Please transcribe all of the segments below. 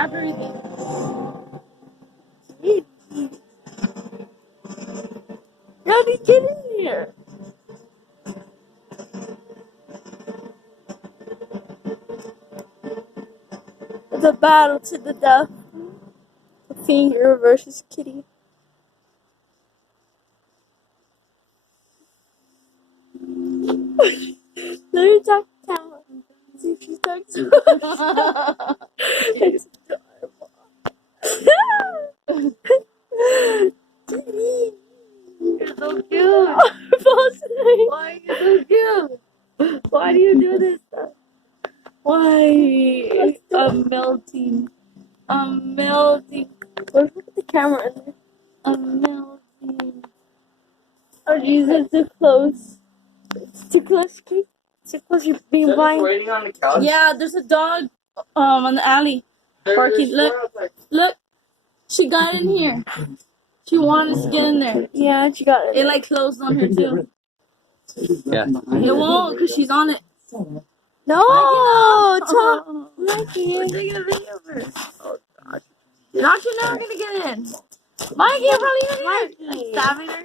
everything. How did he get in here? It's a battle to the death. Finger versus kitty. Let me talk to Cal. See if she talks to us. It's adorable. You're so cute. Why are you so cute? Why do you do this stuff? Why? I'm melting. I'm melting. Let's put the camera in there. I'm melting. Oh Jesus, too close. It's too close, Kate. Too close, you're being Just blind. waiting on the couch. Yeah, there's a dog on the alley. Barking. Look. She got in here. She wanted to get in there. Yeah, she got in there. It like closed on her too. Yeah. It won't because she's on it. No, Tom. Mikey, We're taking a video first. Oh gosh. you're never gonna get in. Mikey, you're probably in here. Like stabbing her.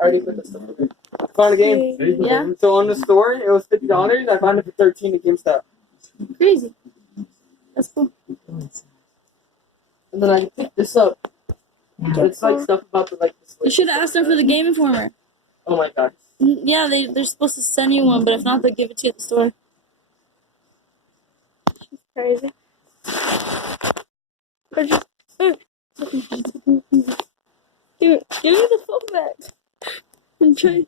I already put this stuff in. I found a game. Yeah. So on the store, it was $50. I found it for $13 at GameStop. Crazy. That's cool. And then I picked this up. It's like stuff about the like. You should have asked her for the Game Informer. Oh my god. Yeah, they're supposed to send you one, but if not, they'll give it to you at the store. She's crazy. Dude, give me the phone back. I'm trying.